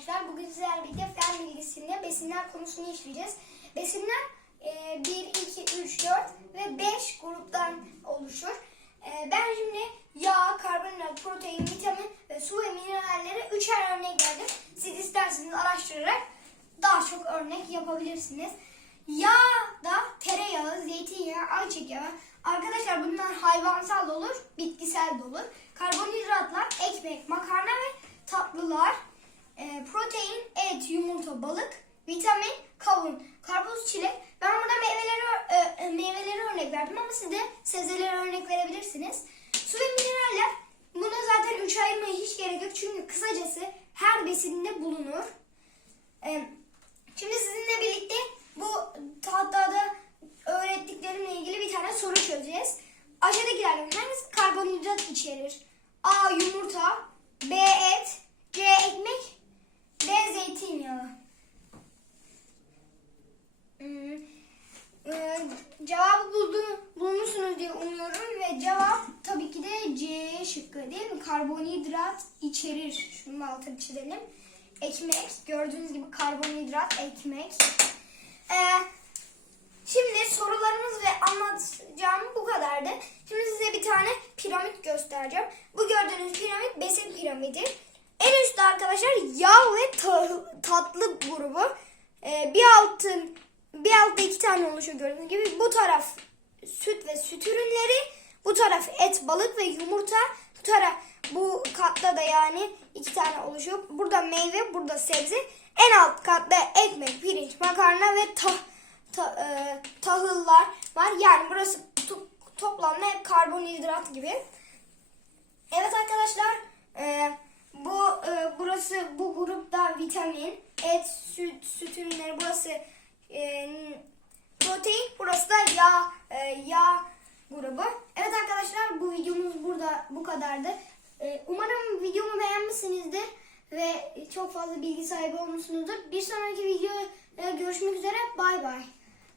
arkadaşlar. Bugün sizlerle birlikte fen bilgisinde besinler konusunu işleyeceğiz. Besinler e, 1, 2, 3, 4 ve 5 gruptan oluşur. E, ben şimdi yağ, karbonhidrat, protein, vitamin ve su ve minerallere üçer örnek verdim. Siz isterseniz araştırarak daha çok örnek yapabilirsiniz. Yağ da tereyağı, zeytinyağı, ayçiçek yağı. Arkadaşlar bunlar hayvansal da olur, bitkisel de olur. Karbonhidratlar ekmek, makarna ve tatlılar. E, protein, et, yumurta, balık. Vitamin, kavun, karpuz, çilek. Ben burada meyveleri, e, e, meyveleri örnek verdim ama siz de sebzelere örnek verebilirsiniz. Su ve mineraller. Buna zaten üç ayırmaya hiç gerek yok. Çünkü kısacası her besinde bulunur. E, Şimdi sizinle birlikte bu tahtada öğrettiklerimle ilgili bir tane soru çözeceğiz. Aşağıdakilerden hangisi karbonhidrat içerir? A. Yumurta B. Et C. Ekmek D. Zeytinyağı Hmm, e, Cevabı buldum, bulmuşsunuz diye umuyorum ve cevap tabii ki de C şıkkı değil mi? Karbonhidrat içerir. Şunu altını çizelim. Ekmek. Gördüğünüz gibi karbonhidrat, ekmek. Ee, şimdi sorularımız ve anlatacağım bu kadardı. Şimdi size bir tane piramit göstereceğim. Bu gördüğünüz piramit besin piramidi. En üstte arkadaşlar yağ ve ta- tatlı grubu. Ee, bir altın bir altta iki tane oluşuyor gördüğünüz gibi. Bu taraf süt ve süt ürünleri. Bu taraf et, balık ve yumurta. Bu taraf bu katta da yani iki tane oluşuyor. Burada meyve, burada sebze. En alt katta ekmek, pirinç, makarna ve ta, ta- e, tahıllar var. Yani burası to- toplamda hep karbonhidrat gibi. Evet arkadaşlar, e, bu e, burası bu grupta vitamin, et, süt, süt ürünleri burası e, protein, burası da yağ, e, yağ grubu. Evet arkadaşlar bu videomuz burada bu kadardı. E, umarım videomu beğenmişsinizdir ve çok fazla bilgi sahibi olmuşsunuzdur. Bir sonraki videoda görüşmek üzere. Bay bay.